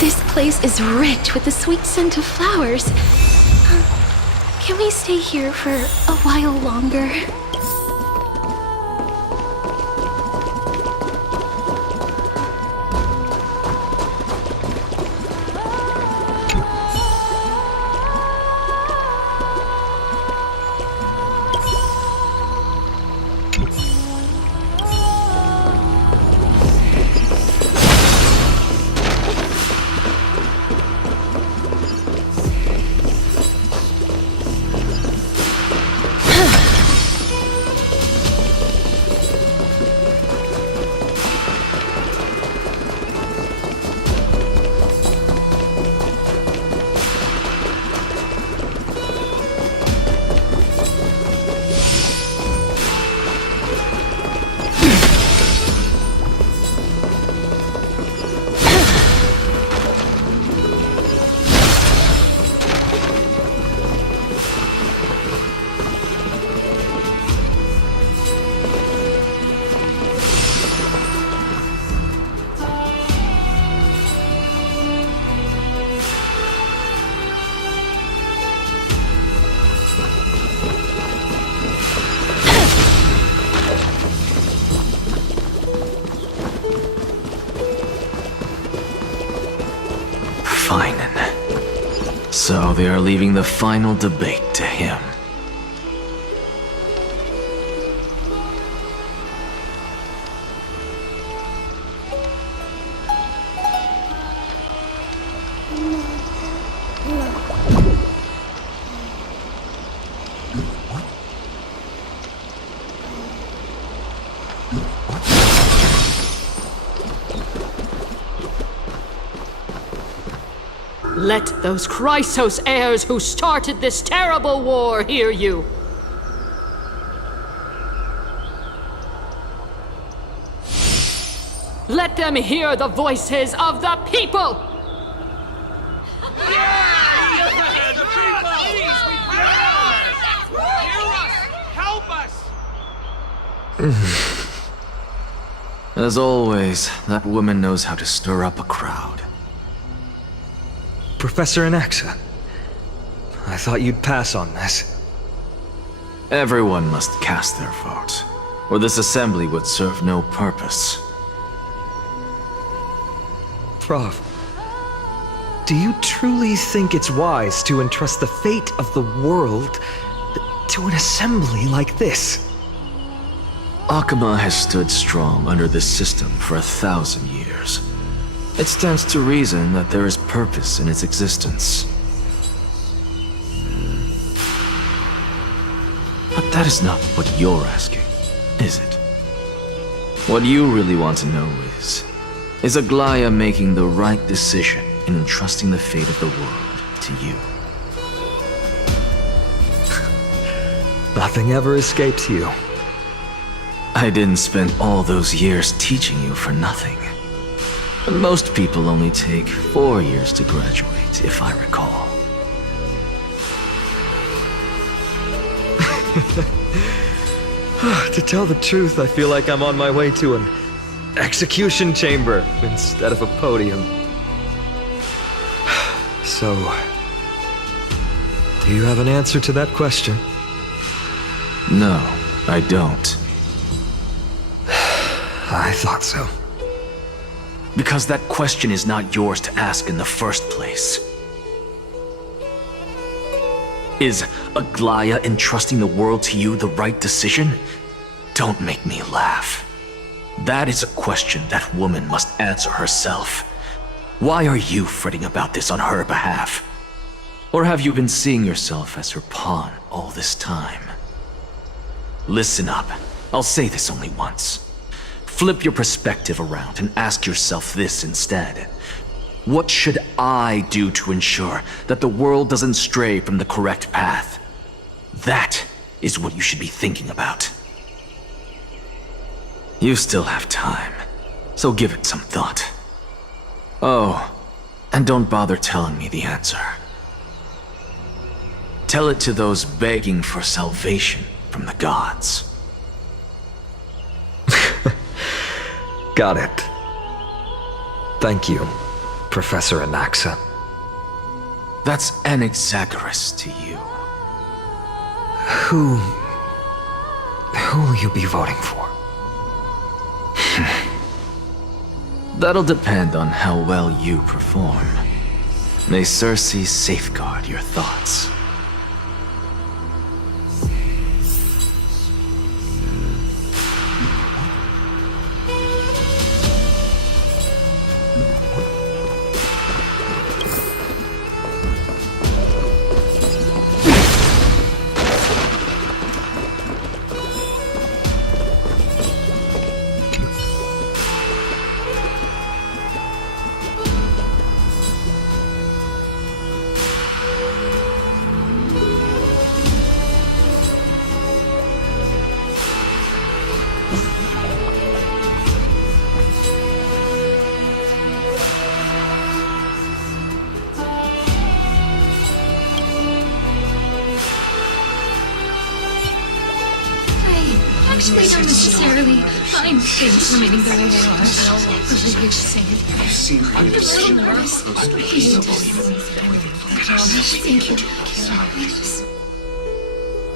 This place is rich with the sweet scent of flowers. Can we stay here for a while longer? So they are leaving the final debate to him. Let those Chrysos heirs who started this terrible war hear you. Let them hear the voices of the people! As always, that woman knows how to stir up a crowd. Professor Anaxa, I thought you'd pass on this. Everyone must cast their vote, or this assembly would serve no purpose. Prof, do you truly think it's wise to entrust the fate of the world to an assembly like this? Akama has stood strong under this system for 1,000 years. It stands to reason that there is purpose in its existence. But that is not what you're asking, is it? What you really want to know is Aglaya making the right decision in entrusting the fate of the world to you? Nothing ever escapes you. I didn't spend all those years teaching you for nothing. Most people only take 4 years to graduate, if I recall. To tell the truth, I feel like I'm on my way to an execution chamber instead of a podium. So, do you have an answer to that question? No, I don't. I thought so. Because that question is not yours to ask in the first place. Is Aglaya entrusting the world to you the right decision? Don't make me laugh. That is a question that woman must answer herself. Why are you fretting about this on her behalf? Or have you been seeing yourself as her pawn all this time? Listen up. I'll say this only once. Flip your perspective around and ask yourself this instead. What should I do to ensure that the world doesn't stray from the correct path? That is what you should be thinking about. You still have time, so give it some thought. Oh, and don't bother telling me the answer. Tell it to those begging for salvation from the gods. Got it. Thank you. Professor Anaxa. That's Anaxagoras to you. Who will you be voting for? That'll depend on how well you perform. May Cersei safeguard your thoughts. Actually, don't necessarily find things remaining the way they are. I'll believe you say. The little nervous. Thank you. Please.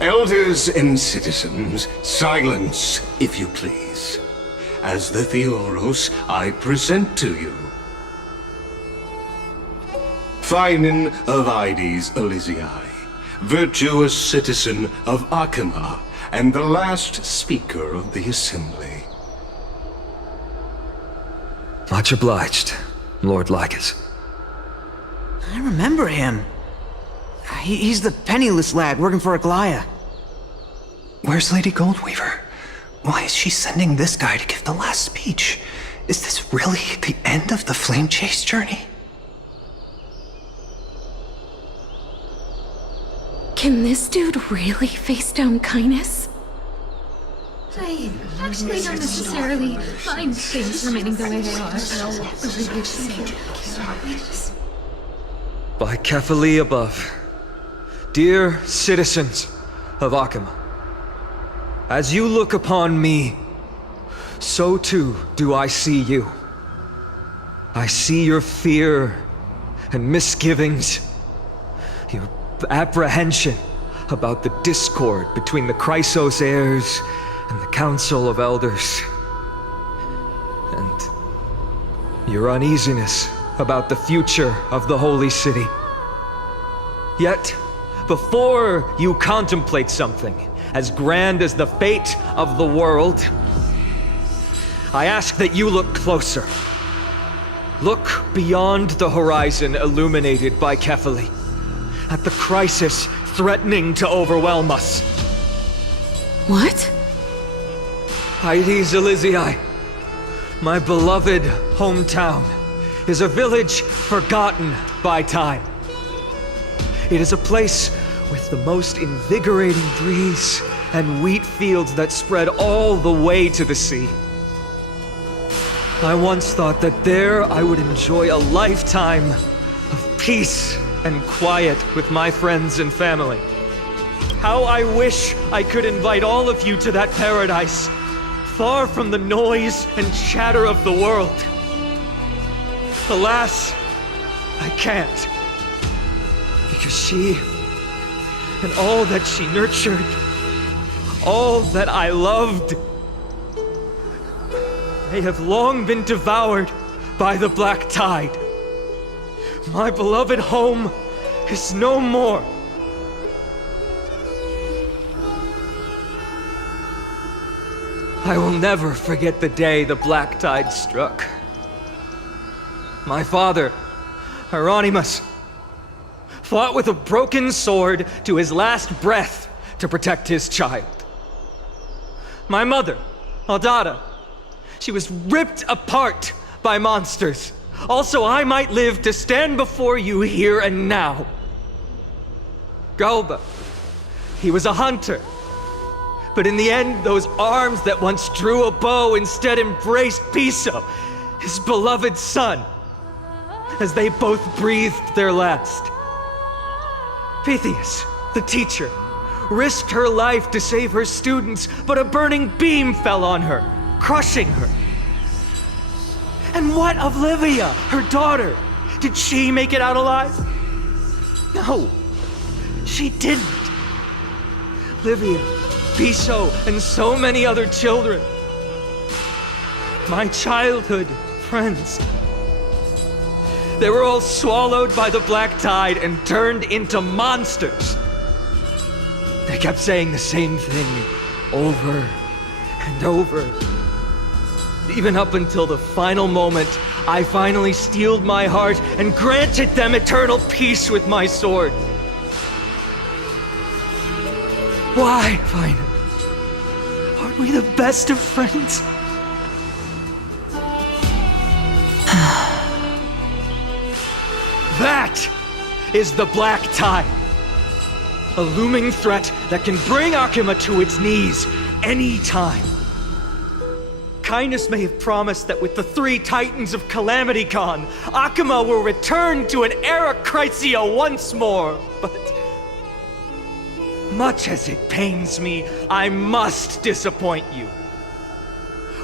Elders and citizens, silence, if you please. As the Theoros, I present to you Finan of Ides Elysiae, virtuous citizen of Akima, and the last speaker of the assembly. Much obliged, Lord Lycus. I remember him. He's the penniless lad working for Aglaia. Where's Lady Goldweaver? Why is she sending this guy to give the last speech? Is this really the end of the Flame Chase journey? Can this dude really face down kindness? I actually don't necessarily find things remaining the way they are. I'll believe you say. By Kefali above, dear citizens of Akima, as you look upon me, so too do I see you. I see your fear and misgivings, your apprehension about the discord between the Chrysos heirs and the Council of Elders, and your uneasiness about the future of the Holy City. Yet, before you contemplate something as grand as the fate of the world, I ask that you look closer. Look beyond the horizon illuminated by Kefali, at the crisis threatening to overwhelm us. What? Ides Elysiae, my beloved hometown, is a village forgotten by time. It is a place with the most invigorating breeze and wheat fields that spread all the way to the sea. I once thought that there I would enjoy a lifetime of peace and quiet with my friends and family. How I wish I could invite all of you to that paradise, far from the noise and chatter of the world. Alas, I can't. Because she, and all that she nurtured, all that I loved, they have long been devoured by the black tide. My beloved home is no more. I will never forget the day the black tide struck. My father, Hieronymus, fought with a broken sword to his last breath to protect his child. My mother, Aldada, she was ripped apart by monsters. Also, I might live to stand before you here and now. Galba, he was a hunter. But in the end, those arms that once drew a bow instead embraced Piso, his beloved son, as they both breathed their last. Pythias, the teacher, risked her life to save her students, but a burning beam fell on her, crushing her. And what of Livia, her daughter? Did she make it out alive? No, she didn't. Livia, Piso, and so many other children. My childhood friends. They were all swallowed by the black tide and turned into monsters. They kept saying the same thing over and over. Even up until the final moment, I finally steeled my heart and granted them eternal peace with my sword. Why, Vina? Aren't we the best of friends? That is the Black Tide. A looming threat that can bring Akuma to its knees any time. Kindness may have promised that with the 3 Titans of Calamity Con, Akuma will return to an era Chrysia once more, but much as it pains me, I must disappoint you.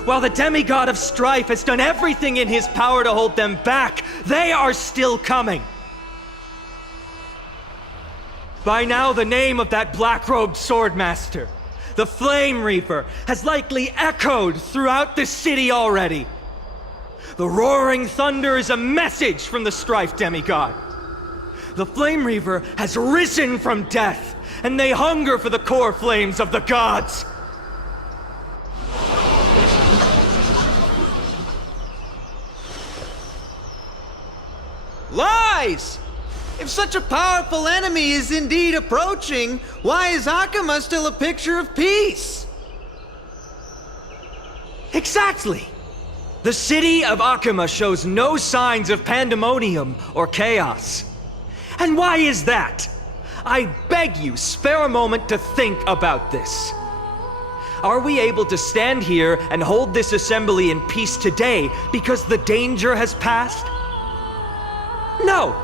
While the demigod of strife has done everything in his power to hold them back, they are still coming. By now, the name of that black-robed swordmaster, the Flame Reaper, has likely echoed throughout the city already. The roaring thunder is a message from the strife demigod. The Flame Reaper has risen from death, and they hunger for the core flames of the gods. Lies! If such a powerful enemy is indeed approaching, why is Akuma still a picture of peace? Exactly! The city of Akuma shows no signs of pandemonium or chaos. And why is that? I beg you, spare a moment to think about this. Are we able to stand here and hold this assembly in peace today because the danger has passed? No!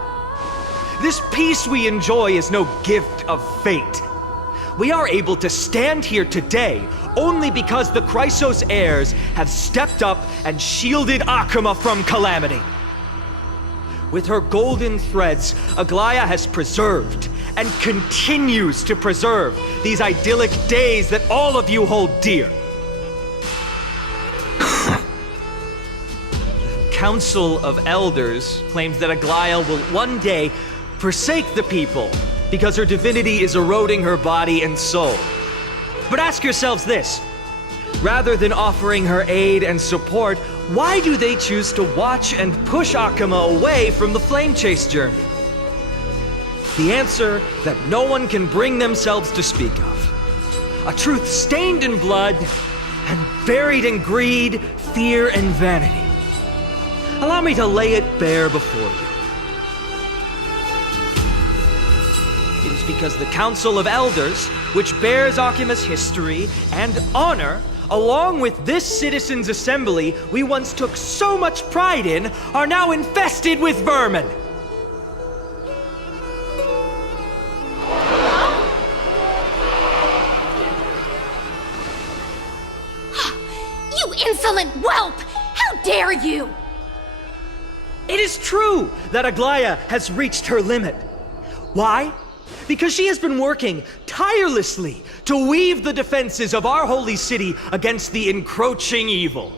This peace we enjoy is no gift of fate. We are able to stand here today only because the Chrysos heirs have stepped up and shielded Akuma from calamity. With her golden threads, Aglaya has preserved and continues to preserve these idyllic days that all of you hold dear. The Council of Elders claims that Aglaya will one day forsake the people because her divinity is eroding her body and soul. But ask yourselves this. Rather than offering her aid and support, why do they choose to watch and push Akuma away from the Flame Chase journey? The answer that no one can bring themselves to speak of. A truth stained in blood and buried in greed, fear, and vanity. Allow me to lay it bare before you. It is because the Council of Elders, which bears Akuma's history and honor, along with this citizens' assembly we once took so much pride in, are now infested with vermin. You insolent whelp! How dare you! It is true that Aglaya has reached her limit. Why? Because she has been working tirelessly to weave the defenses of our holy city against the encroaching evil.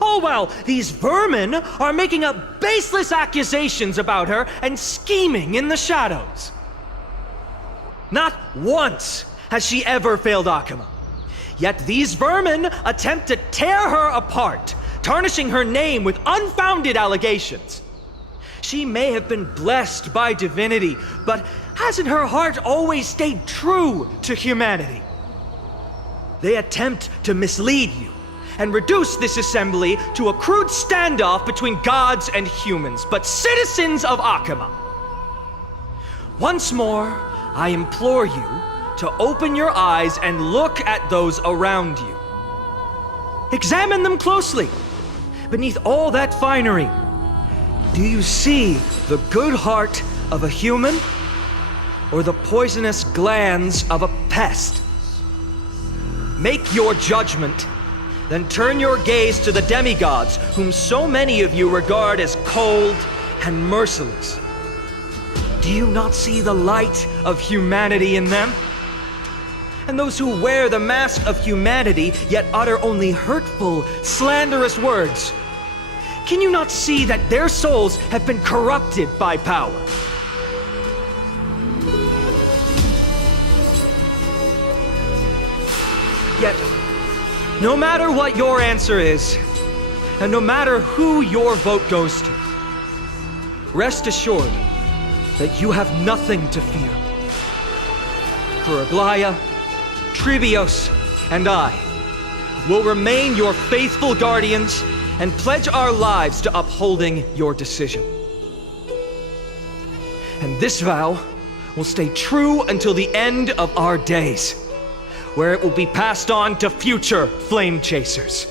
All while these vermin are making up baseless accusations about her and scheming in the shadows. Not once has she ever failed Akuma. Yet these vermin attempt to tear her apart, tarnishing her name with unfounded allegations. She may have been blessed by divinity, but hasn't her heart always stayed true to humanity? They attempt to mislead you and reduce this assembly to a crude standoff between gods and humans, but citizens of Akuma. Once more, I implore you to open your eyes and look at those around you. Examine them closely. Beneath all that finery, do you see the good heart of a human or the poisonous glands of a pest? Make your judgment, then turn your gaze to the demigods whom so many of you regard as cold and merciless. Do you not see the light of humanity in them? And those who wear the mask of humanity yet utter only hurtful, slanderous words. Can you not see that their souls have been corrupted by power? Yet, no matter what your answer is, and no matter who your vote goes to, rest assured that you have nothing to fear. For Aglaya, Trivios, and I will remain your faithful guardians and pledge our lives to upholding your decision. And this vow will stay true until the end of our days, where it will be passed on to future flame chasers.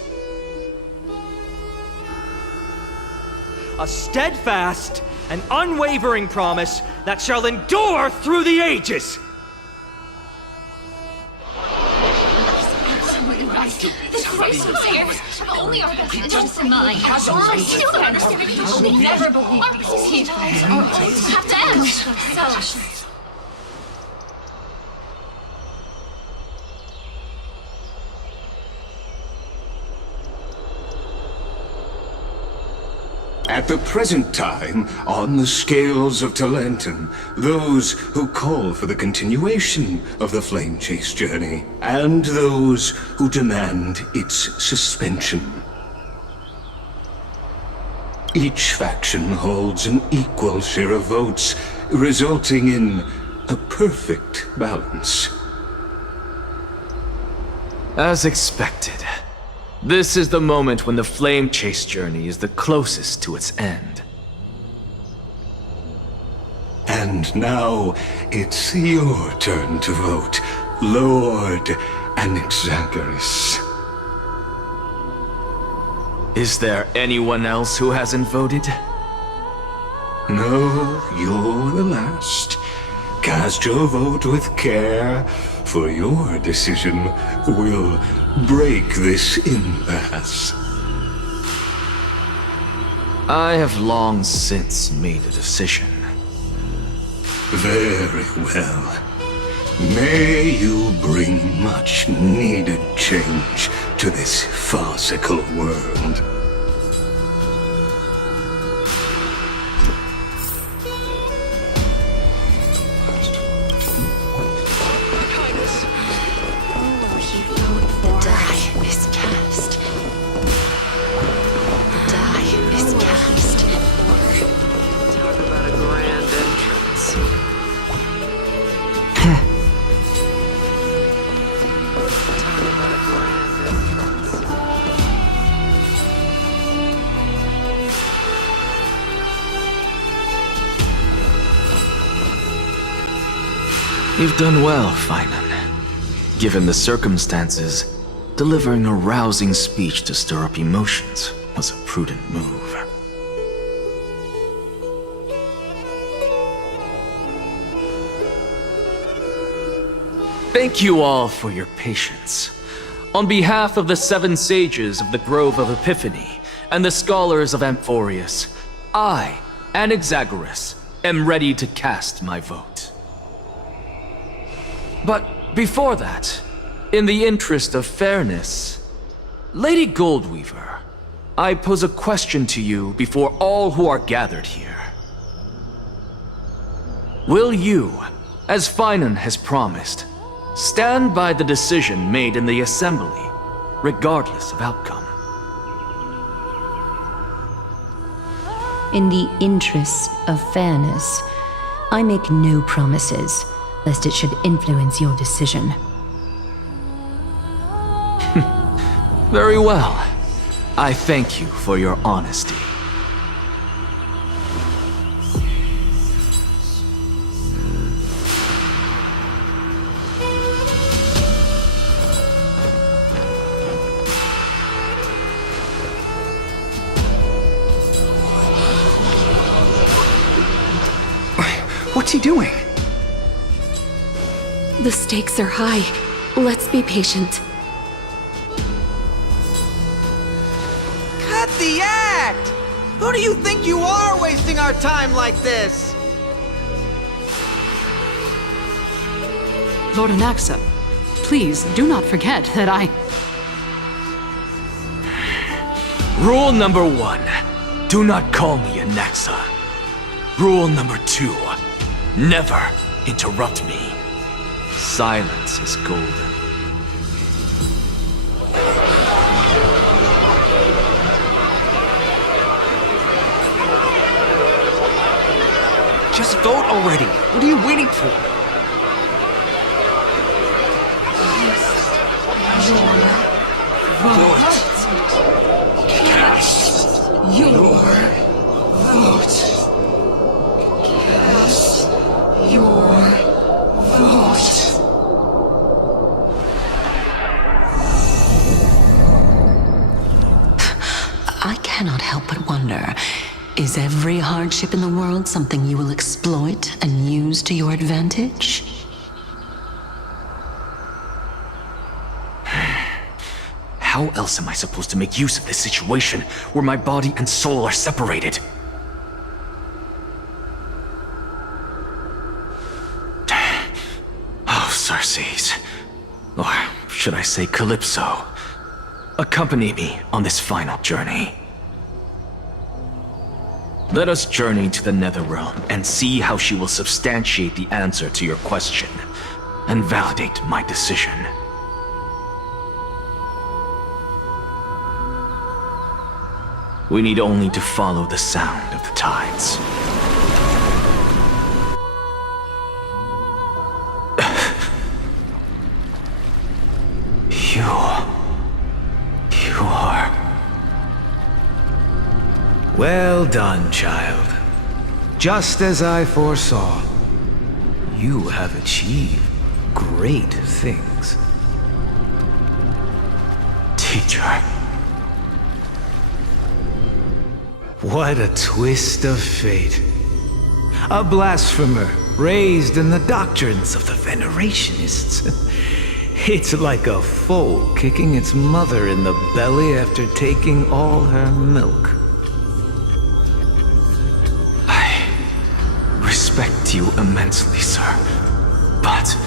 A steadfast and unwavering promise that shall endure through the ages. The Christmas heirs have only our best interests in mind. I still don't understand. I will never believe these teenagers are always have to end. So, at the present time, on the scales of Talentum, those who call for the continuation of the Flame Chase journey, and those who demand its suspension. Each faction holds an equal share of votes, resulting in a perfect balance. As expected. This is the moment when the Flame Chase journey is the closest to its end. And now, it's your turn to vote, Lord Anaxagoras. Is there anyone else who hasn't voted? No, you're the last. Cast your vote with care, for your decision will break this impasse. I have long since made a decision. Very well. May you bring much needed change to this farcical world. You've done well, Finan. Given the circumstances, delivering a rousing speech to stir up emotions was a prudent move. Thank you all for your patience. On behalf of the 7 sages of the Grove of Epiphany and the scholars of Amphorius, I, Anaxagoras, am ready to cast my vote. But before that, in the interest of fairness, Lady Goldweaver, I pose a question to you before all who are gathered here. Will you, as Finan has promised, stand by the decision made in the Assembly, regardless of outcome? In the interest of fairness, I make no promises, lest it should influence your decision. Very well. I thank you for your honesty. What's he doing? the stakes are high. Let's be patient. Cut the act! Who do you think you are wasting our time like this? Lord Anaxa, please do not forget that I... Rule number 1. Do not call me Anaxa. Rule number 2. Never interrupt me. Silence is golden. Just vote already. What are you waiting for? I cannot help but wonder, is every hardship in the world something you will exploit and use to your advantage? How else am I supposed to make use of this situation where my body and soul are separated? Oh, Circes. Or should I say Calypso? Accompany me on this final journey. Let us journey to the Netherrealm and see how she will substantiate the answer to your question and validate my decision. We need only to follow the sound of the tides. You are... Well done, child. Just as I foresaw, you have achieved great things. Teacher. What a twist of fate. A blasphemer raised in the doctrines of the Venerationists. It's like a foal kicking its mother in the belly after taking all her milk. I respect you immensely, sir. But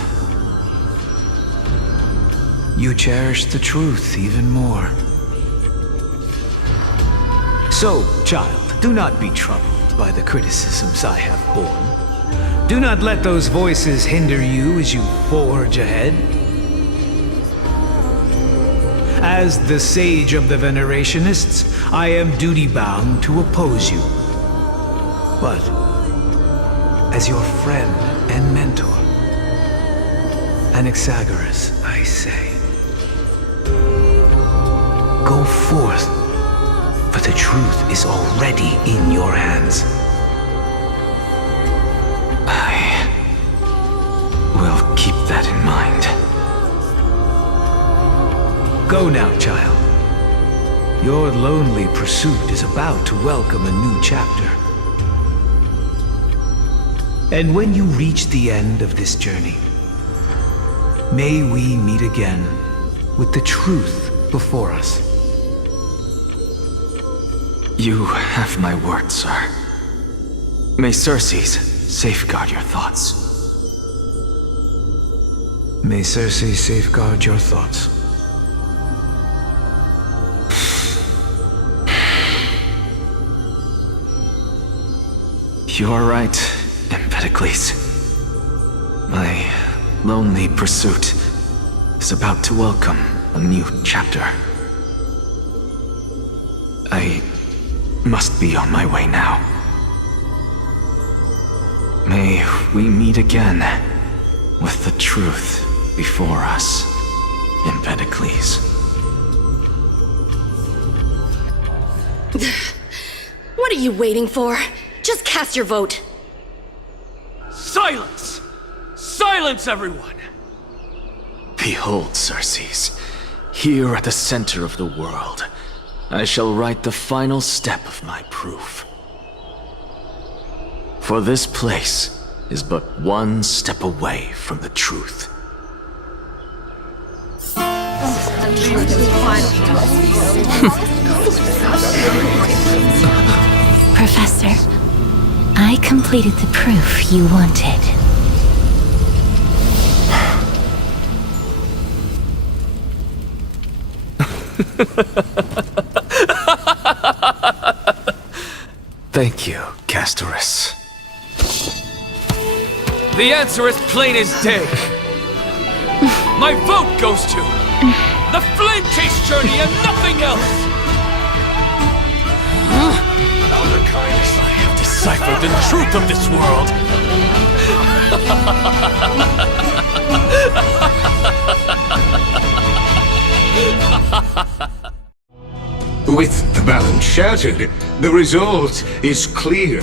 You cherish the truth even more. So, child, do not be troubled by the criticisms I have borne. Do not let those voices hinder you as you forge ahead. As the sage of the Venerationists, I am duty-bound to oppose you. But, as your friend and mentor, Anaxagoras, I say, go forth, for the truth is already in your hands. I will keep that in mind. Go now, child. Your lonely pursuit is about to welcome a new chapter. And when you reach the end of this journey, may we meet again with the truth before us. You have my word, sir. May Circes safeguard your thoughts. May Circe safeguard your thoughts. You are right, Empedocles. My lonely pursuit is about to welcome a new chapter. I must be on my way now. May we meet again with the truth before us, Empedocles. What are you waiting for? Just cast your vote. Silence! Silence, everyone! Behold, Circes, here at the center of the world, I shall write the final step of my proof. For this place is but one step away from the truth. Professor, I completed the proof you wanted. Thank you, Castorus. The answer is plain as day. My vote goes to the Flame Chase Journey and nothing else! Elder Kindness, I have deciphered the truth of this world. With the balance shattered, the result is clear.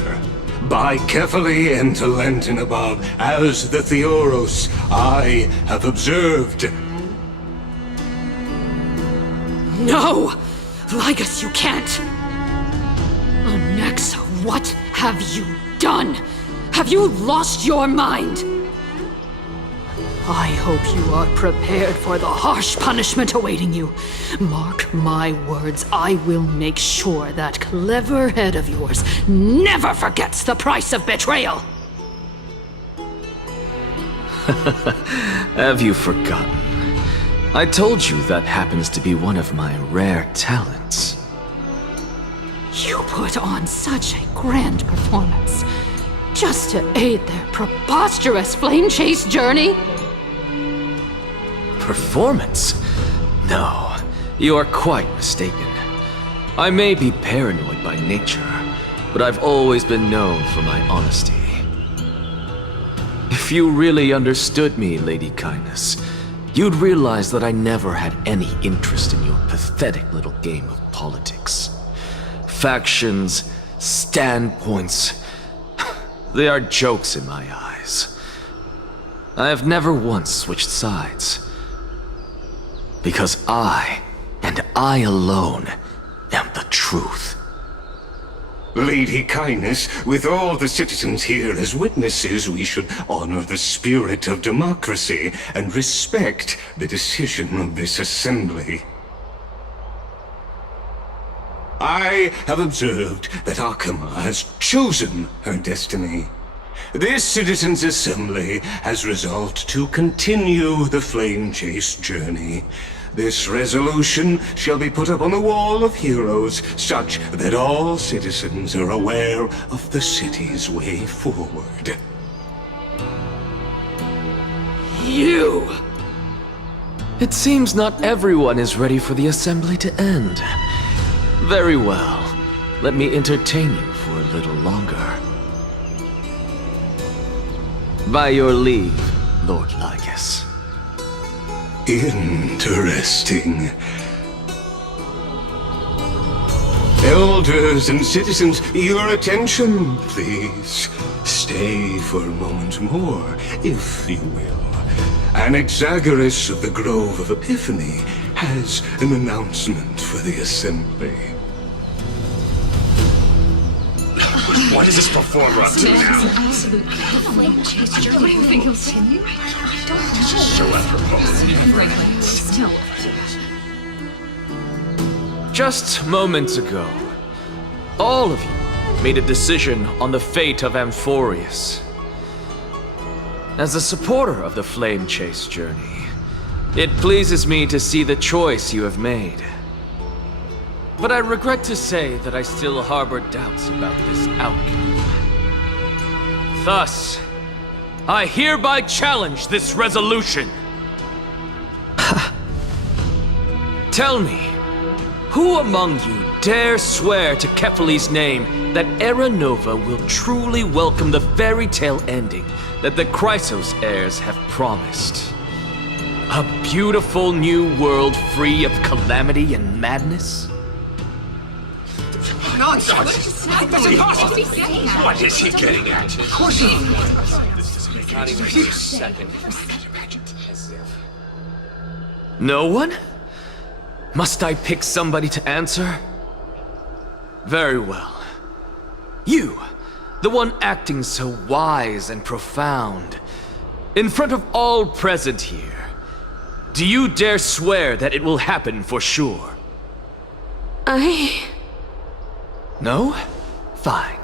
By Kephaly and Talenton above, as the Theoros, I have observed. No! Lygus, you can't! Onyxa, what have you done? Have you lost your mind? I hope you are prepared for the harsh punishment awaiting you. Mark my words, I will make sure that clever head of yours never forgets the price of betrayal! Have you forgotten? I told you that happens to be one of my rare talents. You put on such a grand performance just to aid their preposterous flame chase journey? Performance? No, you are quite mistaken. I may be paranoid by nature, but I've always been known for my honesty. If you really understood me, Lady Kindness, you'd realize that I never had any interest in your pathetic little game of politics. Factions, standpoints, they are jokes in my eyes. I have never once switched sides. Because I, and I alone, am the truth. Lady Kindness, with all the citizens here as witnesses, we should honor the spirit of democracy and respect the decision of this assembly. I have observed that Akama has chosen her destiny. This citizens' assembly has resolved to continue the flame chase journey. This resolution shall be put up on the wall of heroes, such that all citizens are aware of the city's way forward. You! It seems not everyone is ready for the assembly to end. Very well. Let me entertain you for a little longer. By your leave, Lord Lygus. Interesting. Elders and citizens, your attention, please. Stay for a moment more, if you will. Anaxagoras of the Grove of Epiphany has an announcement for the assembly. What is this performer up to now? Show up her Just moments ago, all of you made a decision on the fate of Amphorius. As a supporter of the Flame Chase journey, it pleases me to see the choice you have made. But I regret to say that I still harbor doubts about this outcome. Thus, I hereby challenge this resolution. Tell me, who among you dare swear to Kephaly's name that Era Nova will truly welcome the fairy tale ending that the Chrysos heirs have promised? A beautiful new world free of calamity and madness? Nonsense! That's impossible! What is he getting at? Of course he is. Not even for a second. No one? Must I pick somebody to answer? Very well. You, the one acting so wise and profound, in front of all present here, do you dare swear that it will happen for sure? I... No? Fine.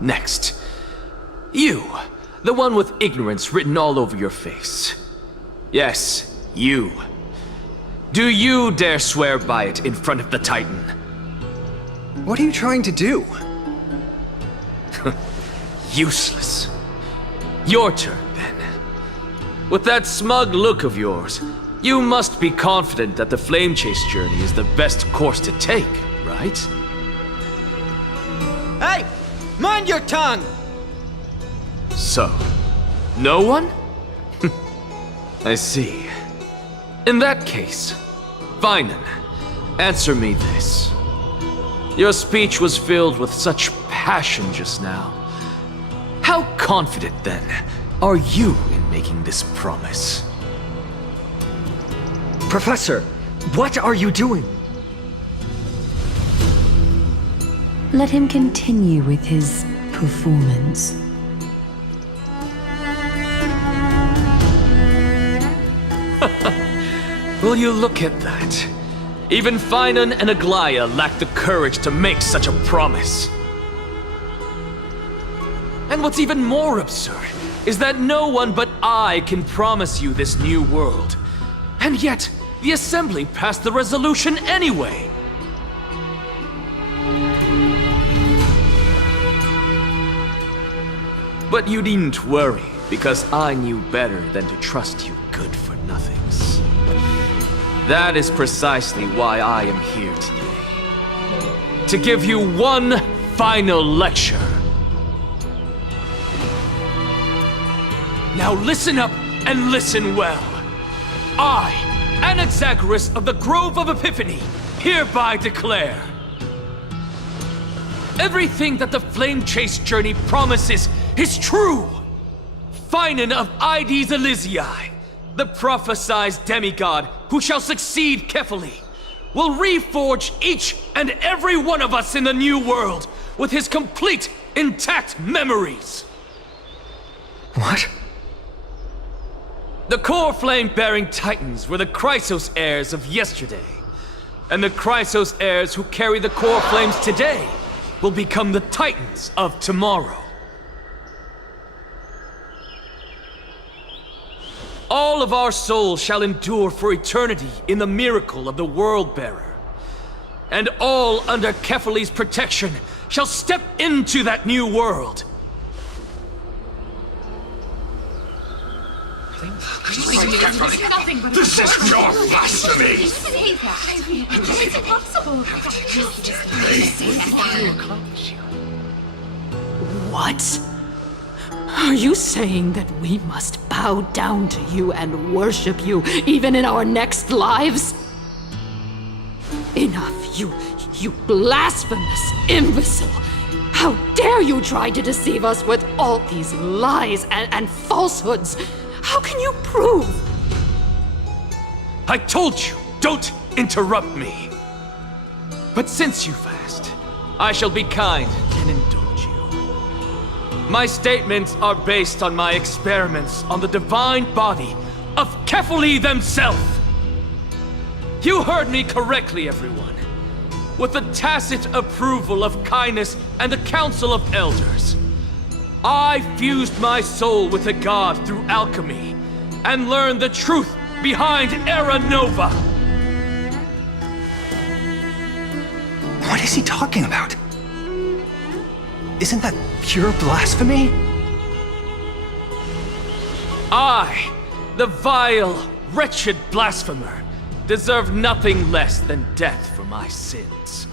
Next. You, the one with ignorance written all over your face. Yes, you. Do you dare swear by it in front of the Titan? What are you trying to do? Useless. Your turn, then. With that smug look of yours, you must be confident that the Flame Chase journey is the best course to take, right? Hey! Mind your tongue! So, no one? I see. In that case, Finan, answer me this. Your speech was filled with such passion just now. How confident, then, are you in making this promise? Professor, what are you doing? Let him continue with his performance. Will you look at that? Even Finan and Aglaya lack the courage to make such a promise. And what's even more absurd is that no one but I can promise you this new world. And yet, the Assembly passed the resolution anyway. But you needn't worry, because I knew better than to trust you good-for-nothings. That is precisely why I am here today. To give you one final lecture. Now listen up and listen well. I, Anaxagoras of the Grove of Epiphany, hereby declare everything that the Flame Chase journey promises is true! Finan of Ides Elysiae, the prophesized demigod who shall succeed Kefali, will reforge each and every one of us in the new world with his complete, intact memories. What? The core flame-bearing titans were the Chrysos heirs of yesterday, and the Chrysos heirs who carry the core flames today will become the titans of tomorrow. All of our souls shall endure for eternity in the miracle of the World-Bearer. And all under Kefali's protection shall step into that new world. This is pure blasphemy! It's impossible. What? Are you saying that we must bow down to you and worship you even in our next lives? Enough, you blasphemous imbecile! How dare you try to deceive us with all these lies and falsehoods? How can you prove? I told you, don't interrupt me. But since you've asked, I shall be kind and indulge you. My statements are based on my experiments on the divine body of Kefali themselves. You heard me correctly, everyone. With the tacit approval of Kindness and the Council of Elders, I fused my soul with the god through alchemy and learned the truth behind Era Nova. What is he talking about? Isn't that pure blasphemy? I, the vile, wretched blasphemer, deserve nothing less than death for my sins.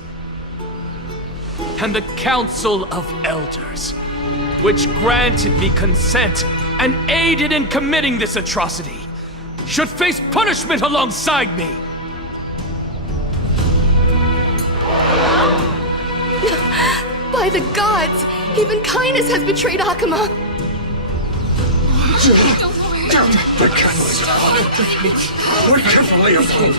And the Council of Elders, which granted me consent and aided in committing this atrocity, should face punishment alongside me. By the gods! Even Kindness has betrayed Akuma! The candles are on. We're carefully afloat.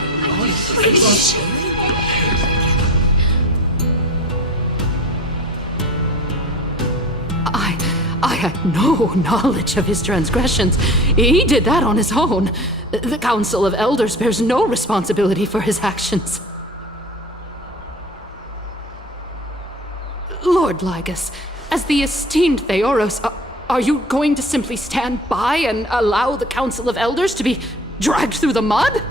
I had no knowledge of his transgressions. He did that on his own. The Council of Elders bears no responsibility for his actions. Lord Lord Ligus. As the esteemed Theoros, are you going to simply stand by and allow the Council of Elders to be dragged through the mud?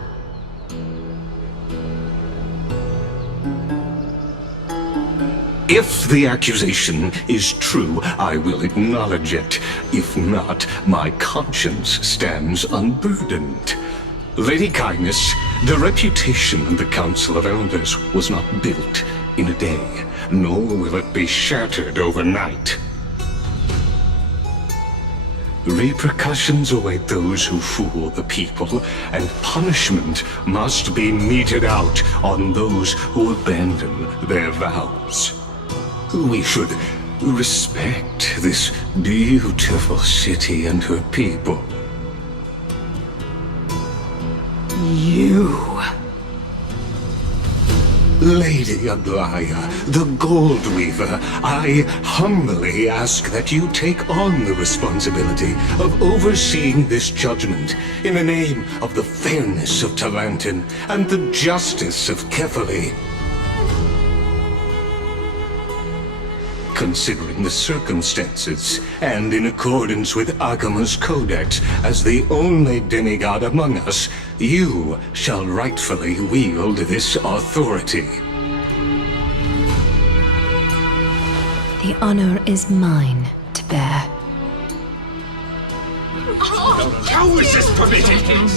If the accusation is true, I will acknowledge it. If not, my conscience stands unburdened. Lady Kindness, the reputation of the Council of Elders was not built in a day, nor will it be shattered overnight. Repercussions await those who fool the people, and punishment must be meted out on those who abandon their vows. We should respect this beautiful city and her people. You... Lady Aglaya, the Gold Weaver, I humbly ask that you take on the responsibility of overseeing this judgment in the name of the fairness of Talantin and the justice of Kefali. Considering the circumstances, and in accordance with Akima's codex as the only demigod among us, you shall rightfully wield this authority. The honor is mine to bear. How is this permitted?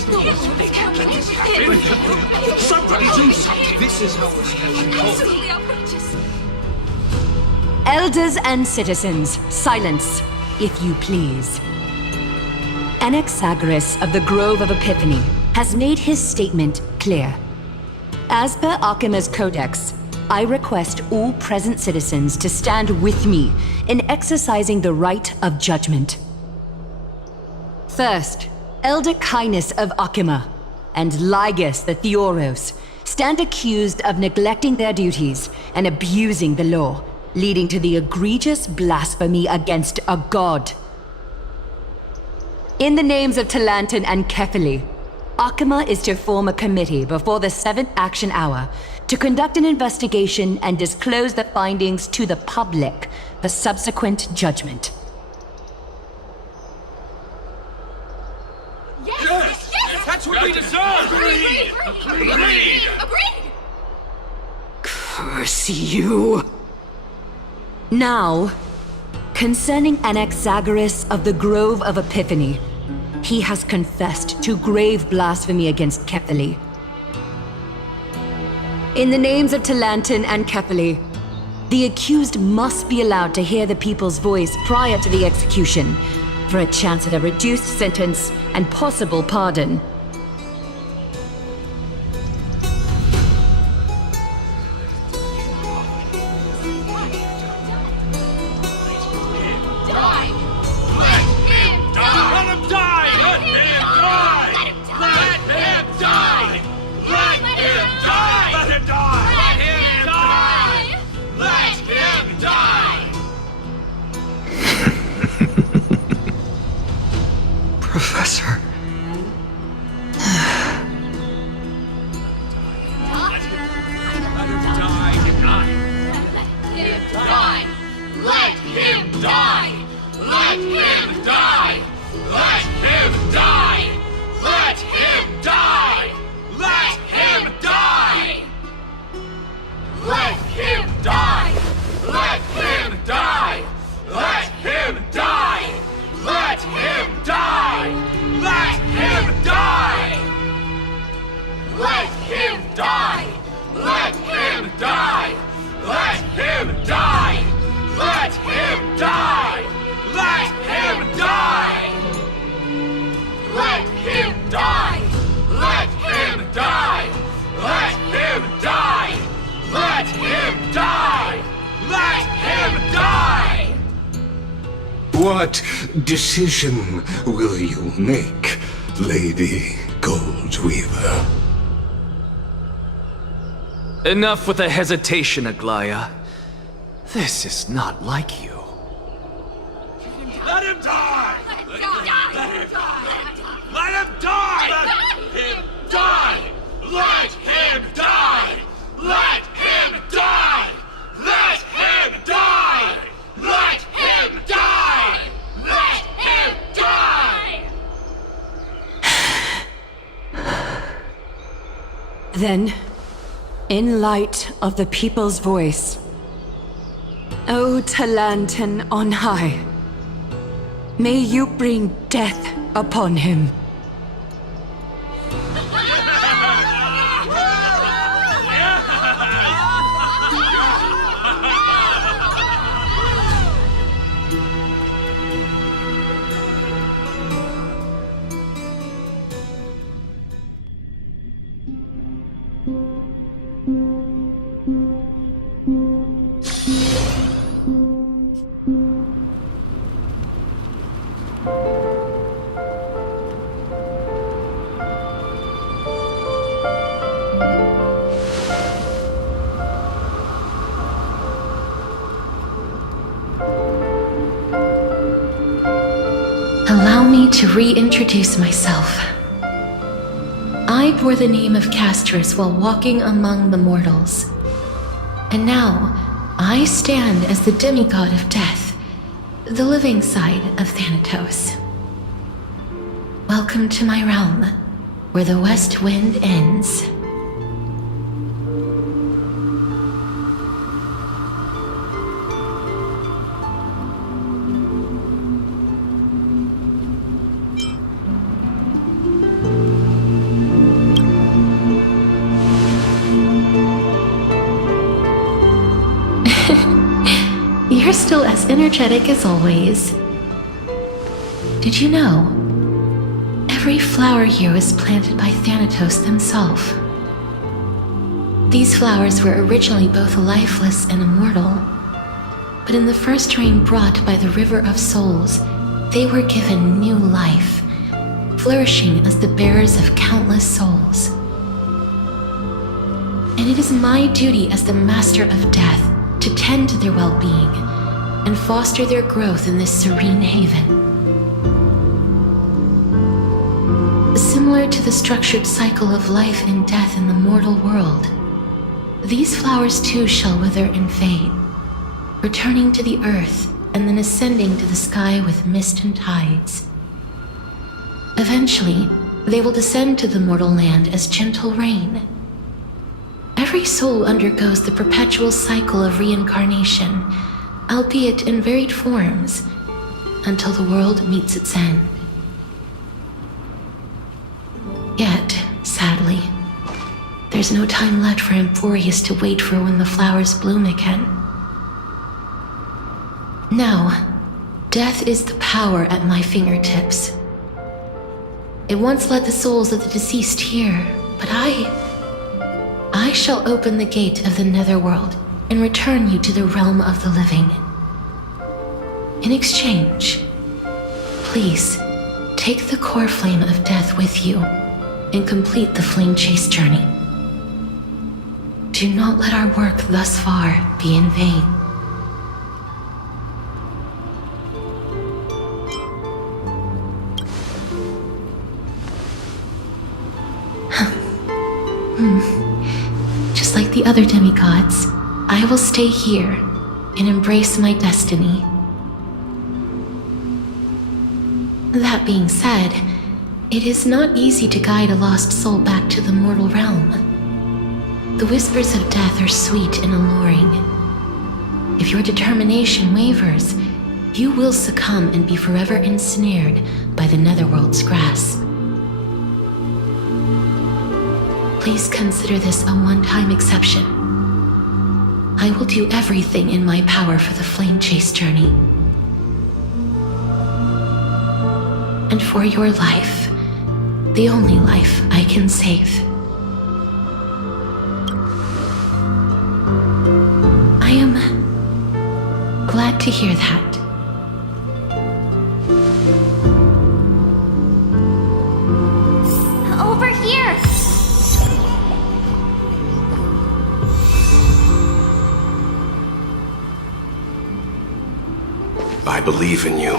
Somebody do something! This is how it's outrageous. Elders and citizens, silence, if you please. Anaxagoras of the Grove of Epiphany has made his statement clear. As per Akima's codex, I request all present citizens to stand with me in exercising the right of judgment. First, Elder Kindness of Akima and Ligus the Theoros stand accused of neglecting their duties and abusing the law, leading to the egregious blasphemy against a god. In the names of Talantin and Kefali, Akima is to form a committee before the 7th action hour to conduct an investigation and disclose the findings to the public for subsequent judgment. Yes! That's what we deserve! Agreed! Curse you! Now, concerning Anaxagoras of the Grove of Epiphany, he has confessed to grave blasphemy against Kefali. In the names of Talantin and Kefali, the accused must be allowed to hear the people's voice prior to the execution, for a chance at a reduced sentence and possible pardon. Professor. What decision will you make, Lady Goldweaver? Enough with the hesitation, Aglaya. This is not like you. Let him die! Let him die! Let him die! Let him die! Let him die! Let him die! Let him die! Then, in light of the people's voice, O Talantan on high, may you bring death upon him. Allow me to reintroduce myself. I bore the name of Castris while walking among the mortals. And now, I stand as the demigod of death, the living side of Thanatos. Welcome to my realm, where the west wind ends. You're still as energetic as always. Did you know? Every flower here was planted by Thanatos himself. These flowers were originally both lifeless and immortal, but in the first rain brought by the River of Souls, they were given new life, flourishing as the bearers of countless souls. And it is my duty as the Master of Death to tend to their well-being and foster their growth in this serene haven. Similar to the structured cycle of life and death in the mortal world, these flowers too shall wither and fade, returning to the earth and then ascending to the sky with mist and tides. Eventually, they will descend to the mortal land as gentle rain. Every soul undergoes the perpetual cycle of reincarnation, albeit in varied forms, until the world meets its end. Yet, sadly, there's no time left for Emporius to wait for when the flowers bloom again. Now, death is the power at my fingertips. It once led the souls of the deceased here, but I shall open the gate of the netherworld and return you to the realm of the living. In exchange, please take the core flame of death with you and complete the flame chase journey. Do not let our work thus far be in vain. Just like the other demigods, I will stay here and embrace my destiny. That being said, it is not easy to guide a lost soul back to the mortal realm. The whispers of death are sweet and alluring. If your determination wavers, you will succumb and be forever ensnared by the netherworld's grasp. Please consider this a one-time exception. I will do everything in my power for the flame chase journey. And for your life, the only life I can save. I am glad to hear that. Over here! I believe in you.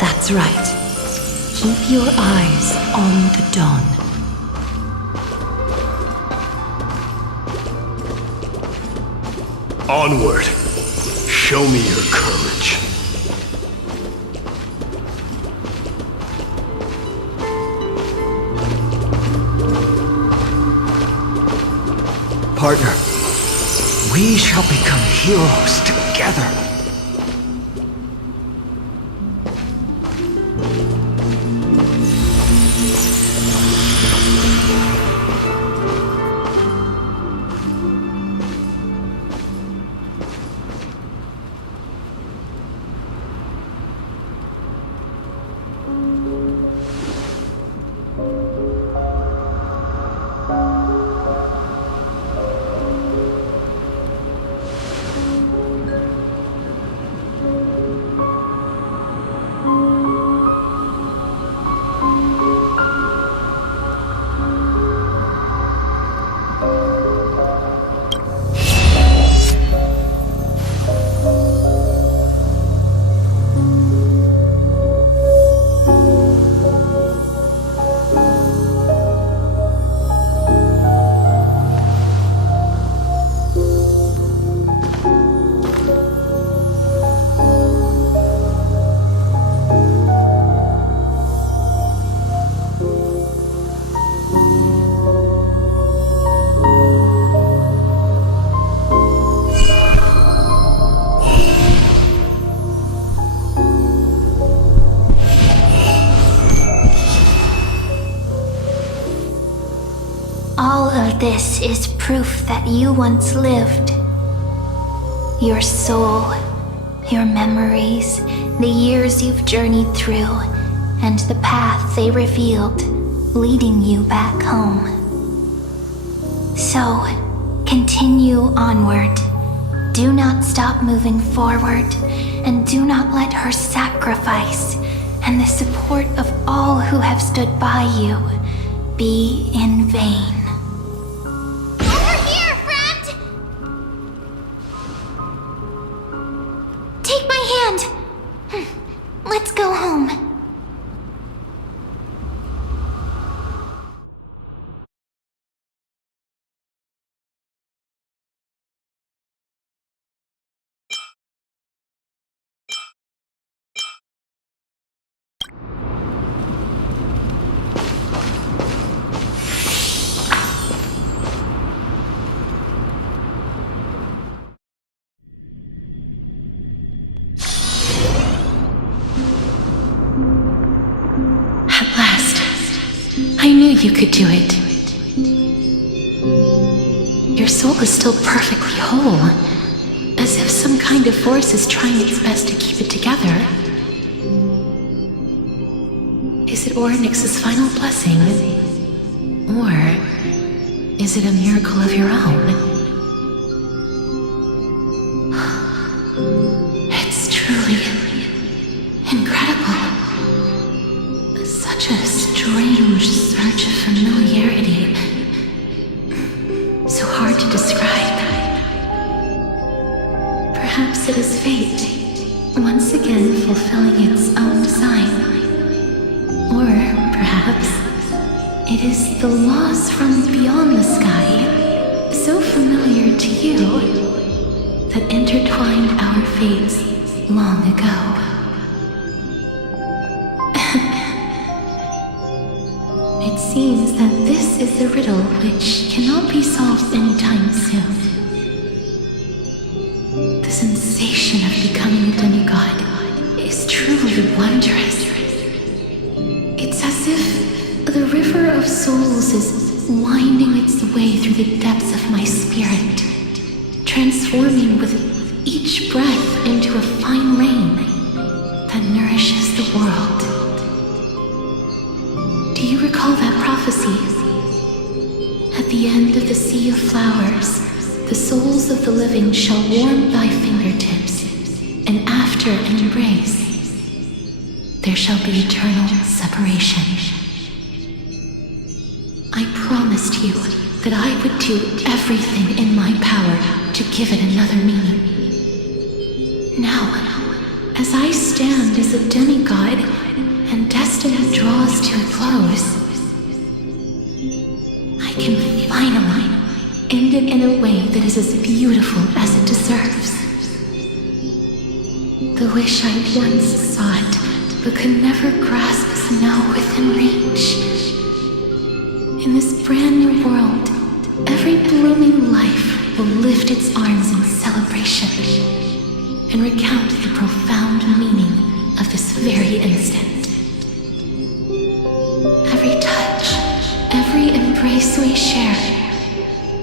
That's right. Keep your eyes on the dawn. Onward. Show me your courage. Partner, we shall become heroes together. This is proof that you once lived. Your soul, your memories, the years you've journeyed through, and the path they revealed, leading you back home. So, continue onward. Do not stop moving forward, and do not let her sacrifice and the support of all who have stood by you be in vain. Let's go home. I knew you could do it. Your soul is still perfectly whole, as if some kind of force is trying its best to keep it together. Is it Orynyx's final blessing? Or is it a miracle of your own? It's truly incredible. Such a strange surge of familiarity. So hard to describe. Perhaps it is fate, once again fulfilling its own design. Or perhaps it is the laws from beyond the sky, so familiar to you, that intertwined our fates long ago. It seems that this is the riddle which cannot be solved anytime soon. The sensation of becoming a demigod is truly wondrous. It's as if the river of souls is winding its way through the depths of my spirit, transforming with each breath into a fine rain that nourishes the world. Do you recall that prophecy? At the end of the sea of flowers, the souls of the living shall warm thy fingertips, and after an embrace, there shall be eternal separation. I promised you that I would do everything in my power to give it another meaning. Now, as I stand as a demigod and destiny draws to a close, I can finally end it in a way that is as beautiful as it deserves. The wish I once sought but could never grasp is now within reach. In this brand new world, every blooming life will lift its arms in celebration and recount the profound meaning of this very instant. Every touch, every embrace we share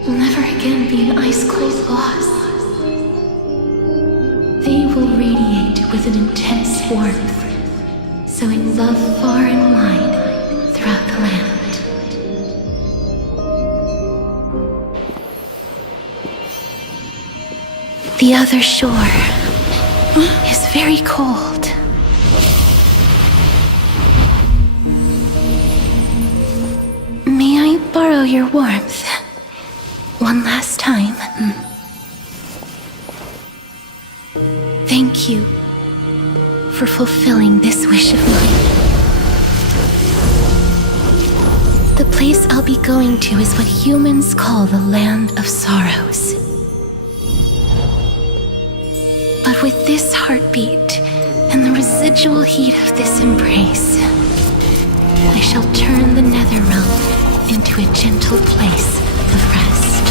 will never again be an ice-cold loss. They will radiate with an intense warmth, sowing love far and wide throughout the land. The other shore is very cold. May I borrow your warmth one last time? Thank you for fulfilling this wish of mine. The place I'll be going to is what humans call the Land of Sorrows. But with this heartbeat and the residual heat of this embrace, I shall turn the nether realm into a gentle place of rest.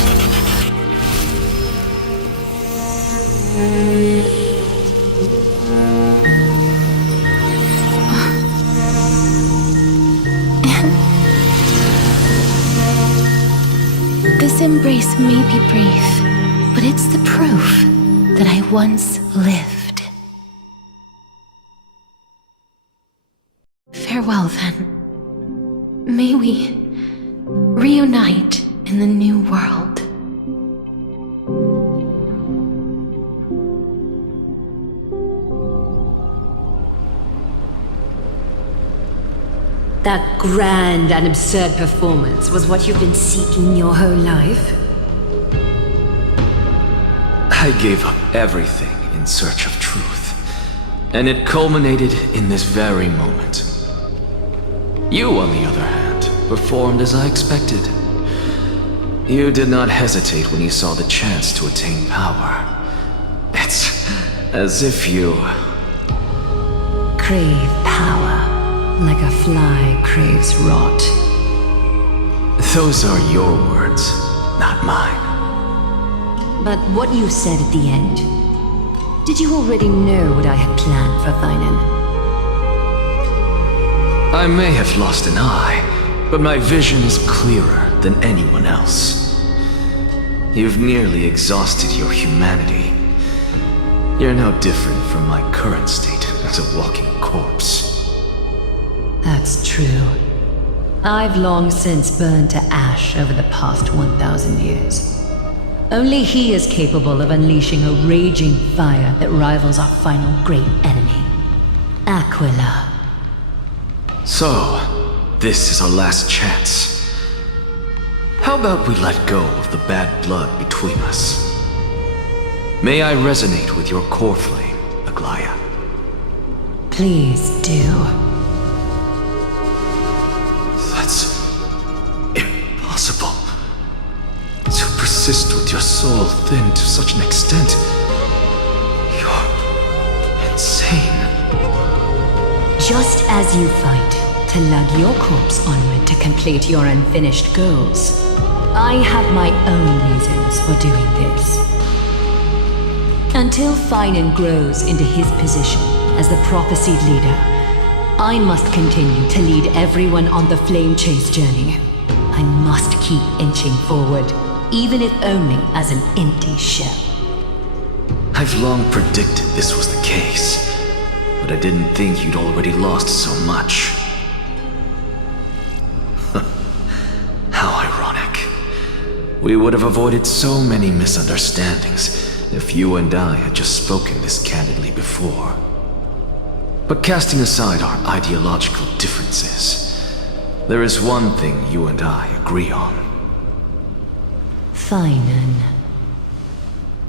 This embrace may be brief, but it's the proof that I once lived. Farewell, then. May we reunite in the new world. That grand and absurd performance was what you've been seeking your whole life? I gave up everything in search of truth, and it culminated in this very moment. You, on the other hand, performed as I expected. You did not hesitate when you saw the chance to attain power. It's as if you crave power, like a fly craves rot. Those are your words, not mine. But what you said at the end, did you already know what I had planned for Thainan? I may have lost an eye, but my vision is clearer than anyone else. You've nearly exhausted your humanity. You're no different from my current state as a walking corpse. That's true. I've long since burned to ash over the past 1,000 years. Only he is capable of unleashing a raging fire that rivals our final great enemy, Aquila. So, this is our last chance. How about we let go of the bad blood between us? May I resonate with your core flame, Aglaya? Please do. That's impossible. To persist with your soul thinned to such an extent. You're insane. Just as you fight to lug your corpse onward to complete your unfinished goals, I have my own reasons for doing this. Until Thainan grows into his position as the prophesied leader, I must continue to lead everyone on the flame chase journey. I must keep inching forward, even if only as an empty shell. I've long predicted this was the case, but I didn't think you'd already lost so much. How ironic. We would have avoided so many misunderstandings if you and I had just spoken this candidly before. But casting aside our ideological differences, there is one thing you and I agree on. Thainan.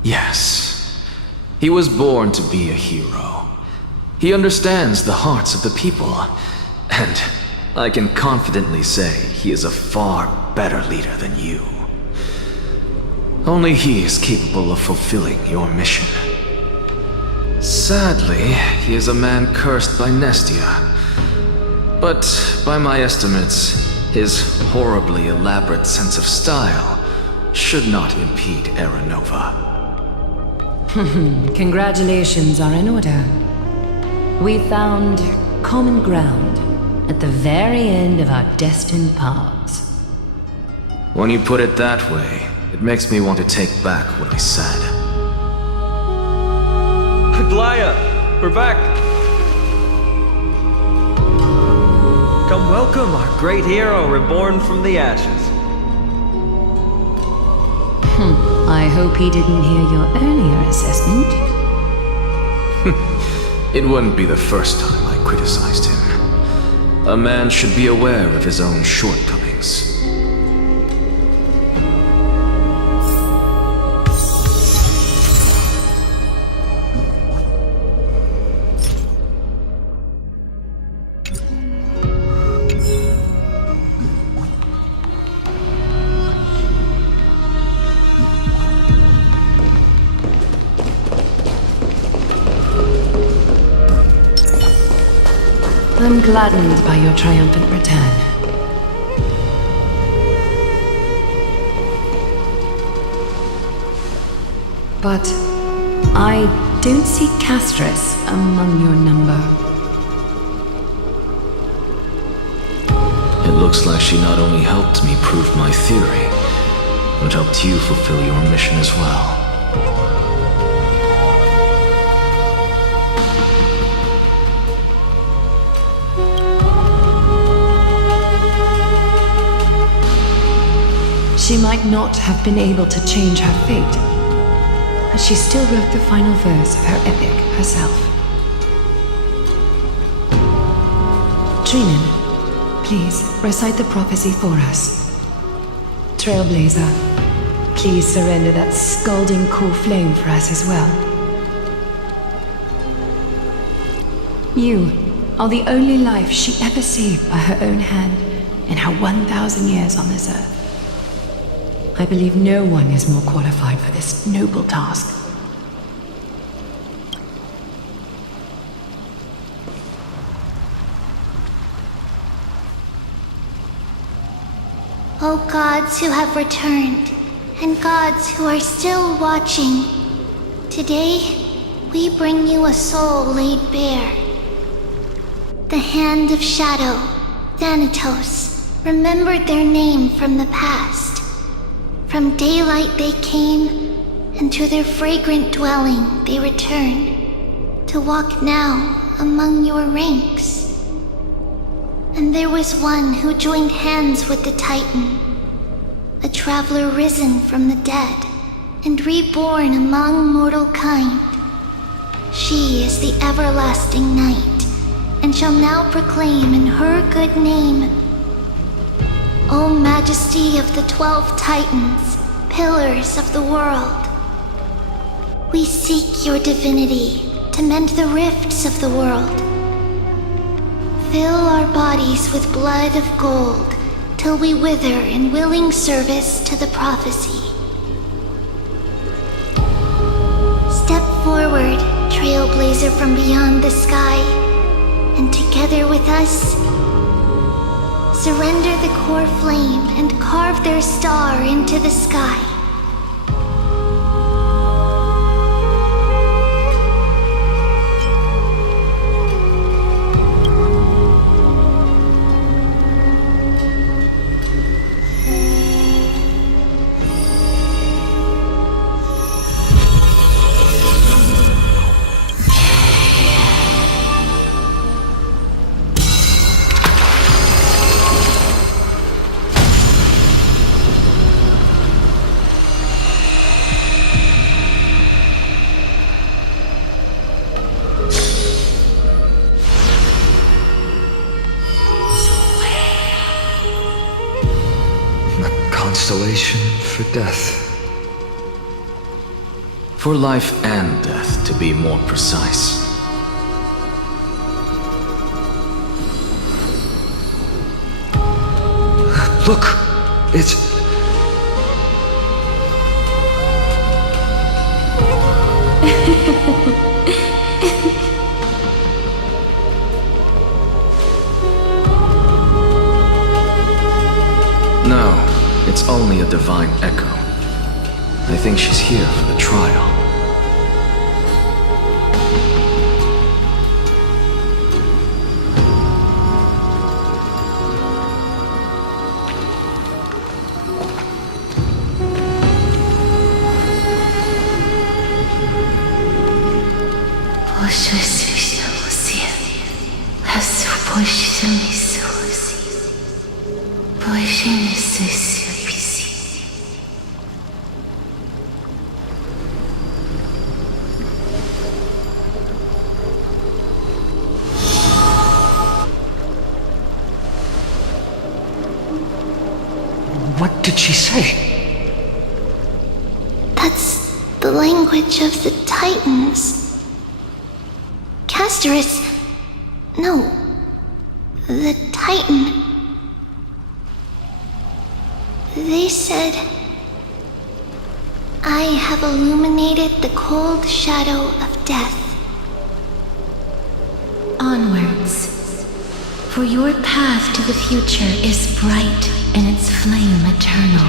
Yes. He was born to be a hero. He understands the hearts of the people, and I can confidently say he is a far better leader than you. Only he is capable of fulfilling your mission. Sadly, he is a man cursed by Nestia. But by my estimates, his horribly elaborate sense of style should not impede Aranova. Congratulations are in order. We found common ground at the very end of our destined paths. When you put it that way, it makes me want to take back what I said. Aglaya, we're back. Come welcome our great hero reborn from the ashes. I hope he didn't hear your earlier assessment. It wouldn't be the first time I criticized him. A man should be aware of his own shortcomings. I'm gladdened by your triumphant return. But I don't see Castris among your number. It looks like she not only helped me prove my theory, but helped you fulfill your mission as well. She might not have been able to change her fate, but she still wrote the final verse of her epic herself. Trinan, please recite the prophecy for us. Trailblazer, please surrender that scalding cool flame for us as well. You are the only life she ever saved by her own hand in her 1,000 years on this earth. I believe no one is more qualified for this noble task. O gods who have returned, and gods who are still watching, today we bring you a soul laid bare. The Hand of Shadow, Thanatos, remembered their name from the past. From daylight they came, and to their fragrant dwelling they return, to walk now among your ranks. And there was one who joined hands with the Titan, a traveler risen from the dead, and reborn among mortal kind. She is the everlasting night, and shall now proclaim in her good name, O Majesty of the 12 Titans, pillars of the world, we seek your divinity to mend the rifts of the world. Fill our bodies with blood of gold till we wither in willing service to the prophecy. Step forward, trailblazer from beyond the sky, and together with us, surrender the core flame and carve their star into the sky. Constellation for death. For life and death, to be more precise. Look, it's... No, it's only a divine echo. I think she's here for the trial. What did she say? That's the language of the Titans. Castorus. No. The Titan. They said, I have illuminated the cold shadow of death. Onwards. For your path to the future is bright and its flame eternal.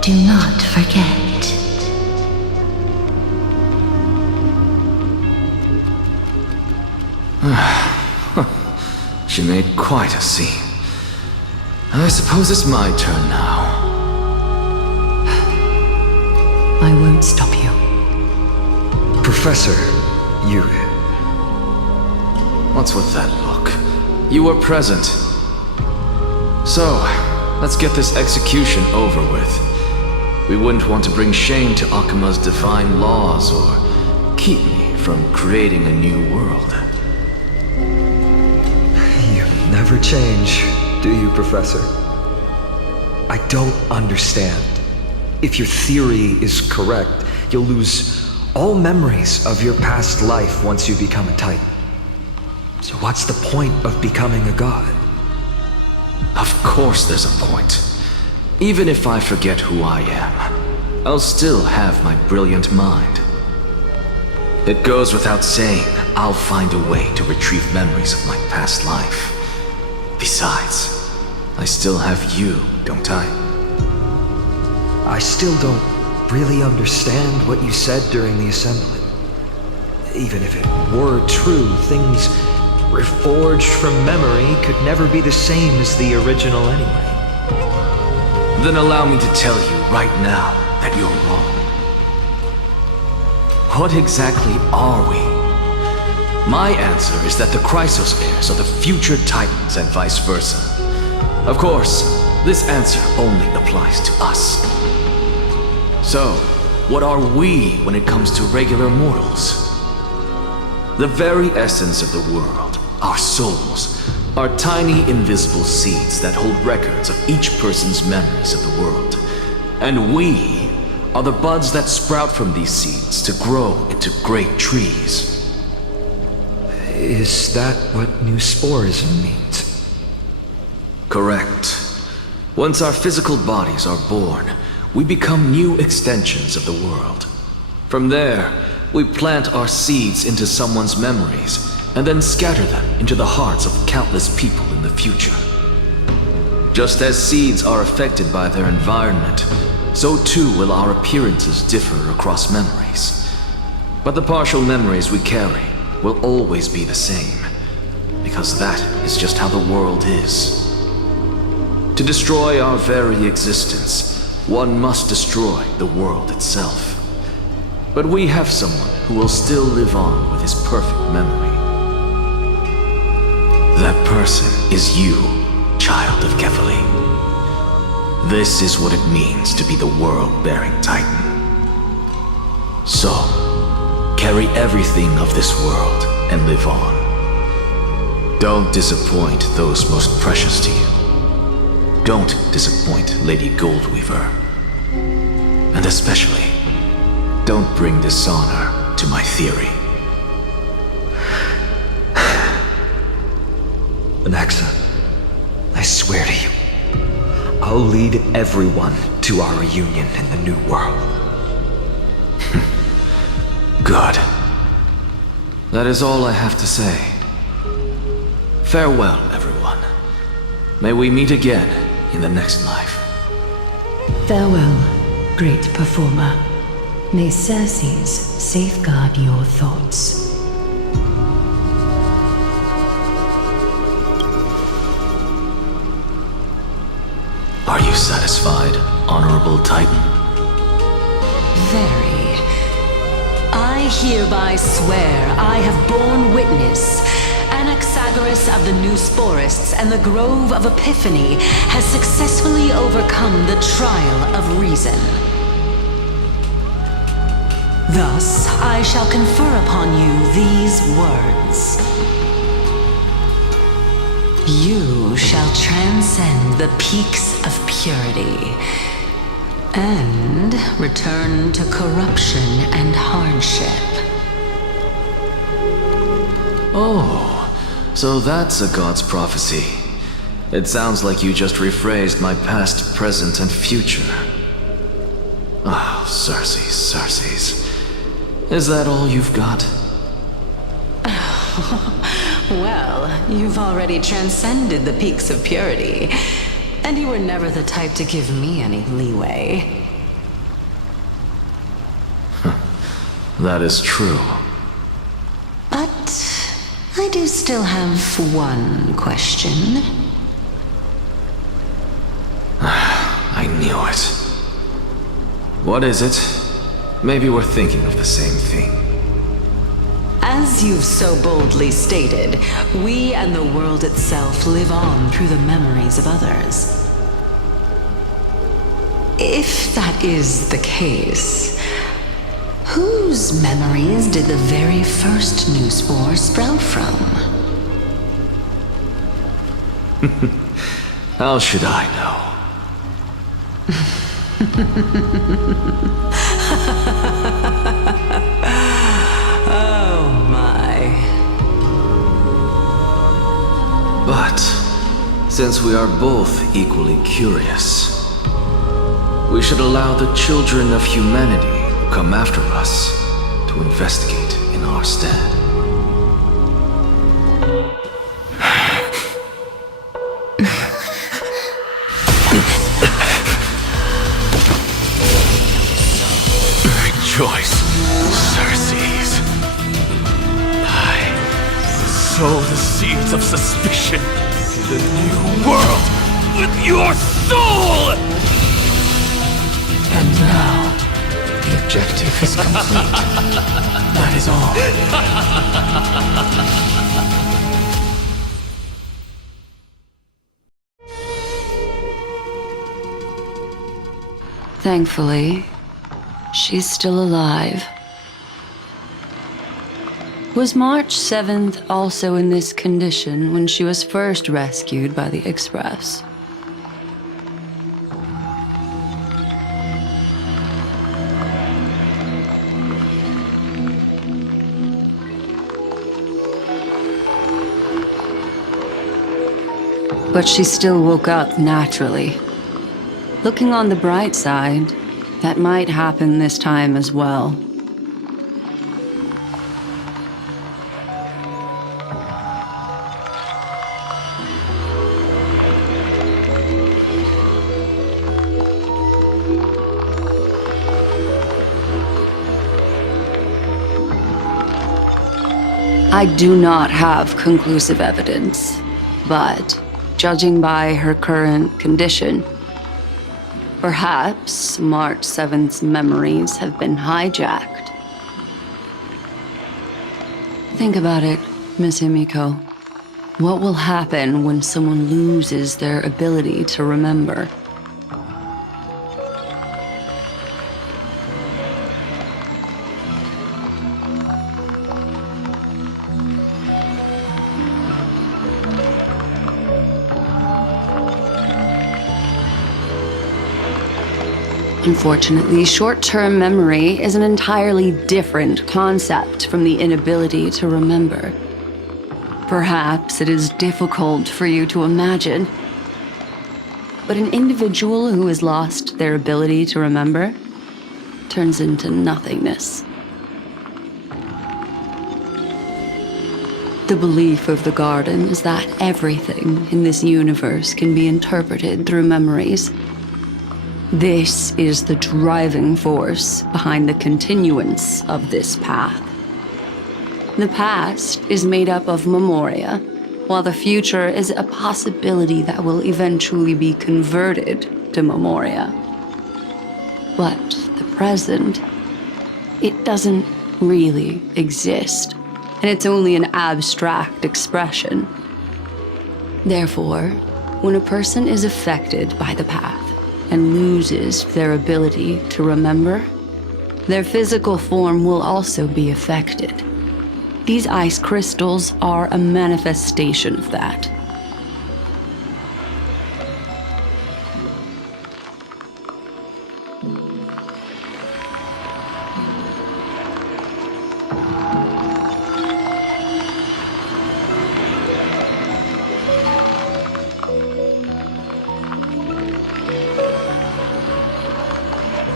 Do not forget. She made quite a scene. I suppose it's my turn now. I won't stop you. Professor, you... What's with that look? You were present. So, let's get this execution over with. We wouldn't want to bring shame to Akima's divine laws or keep me from creating a new world. You never change, do you, Professor? I don't understand. If your theory is correct, you'll lose all memories of your past life once you become a Titan. So what's the point of becoming a god? Of course there's a point. Even if I forget who I am, I'll still have my brilliant mind. It goes without saying, I'll find a way to retrieve memories of my past life. Besides, I still have you, don't I? I still don't really understand what you said during the assembly. Even if it were true, things reforged from memory could never be the same as the original anyway. Then allow me to tell you right now that you're wrong. What exactly are we? My answer is that the Chrysos heirs are the future Titans and vice versa. Of course, this answer only applies to us. So, what are we when it comes to regular mortals? The very essence of the world, our souls, are tiny invisible seeds that hold records of each person's memories of the world. And we are the buds that sprout from these seeds to grow into great trees. Is that what Newsporism means? Correct. Once our physical bodies are born, we become new extensions of the world. From there, we plant our seeds into someone's memories and then scatter them into the hearts of countless people in the future. Just as seeds are affected by their environment, so too will our appearances differ across memories. But the partial memories we carry will always be the same, because that is just how the world is. To destroy our very existence, one must destroy the world itself. But we have someone who will still live on with his perfect memory. That person is you, child of Kefali. This is what it means to be the world-bearing Titan. So, carry everything of this world and live on. Don't disappoint those most precious to you. Don't disappoint Lady Goldweaver. And especially, don't bring dishonor to my theory. Anaxa, I swear to you, I'll lead everyone to our reunion in the New World. Good. That is all I have to say. Farewell, everyone. May we meet again in the next life. Farewell, great performer. May Circes safeguard your thoughts. Are you satisfied, Honorable Titan? Very. I hereby swear I have borne witness. Anaxagoras of the New Sporists and the Grove of Epiphany has successfully overcome the trial of reason. Thus, I shall confer upon you these words. You shall transcend the peaks of purity and return to corruption and hardship. Oh, so that's a god's prophecy. It sounds like you just rephrased my past, present, and future. Oh, Circes. Is that all you've got? Well, you've already transcended the peaks of purity, and you were never the type to give me any leeway. That is true. But I do still have one question. I knew it. What is it? Maybe we're thinking of the same thing. As you've so boldly stated, we and the world itself live on through the memories of others. If that is the case, whose memories did the very first new spore sprout from? How should I know? Oh my. But, since we are both equally curious, we should allow the children of humanity who come after us to investigate in our stead. Rejoice, Circes. I sow the seeds of suspicion in the new world with your soul! And now, the objective is complete. That is all. Thankfully, she's still alive. Was March 7th also in this condition when she was first rescued by the Express? But she still woke up naturally. Looking on the bright side, that might happen this time as well. I do not have conclusive evidence, but judging by her current condition, perhaps March 7th's memories have been hijacked. Think about it, Miss Himiko. What will happen when someone loses their ability to remember? Unfortunately, short-term memory is an entirely different concept from the inability to remember. Perhaps it is difficult for you to imagine, but an individual who has lost their ability to remember turns into nothingness. The belief of the Garden is that everything in this universe can be interpreted through memories. This is the driving force behind the continuance of this path. The past is made up of memoria, while the future is a possibility that will eventually be converted to memoria. But the present, it doesn't really exist, and it's only an abstract expression. Therefore, when a person is affected by the path and loses their ability to remember, their physical form will also be affected. These ice crystals are a manifestation of that.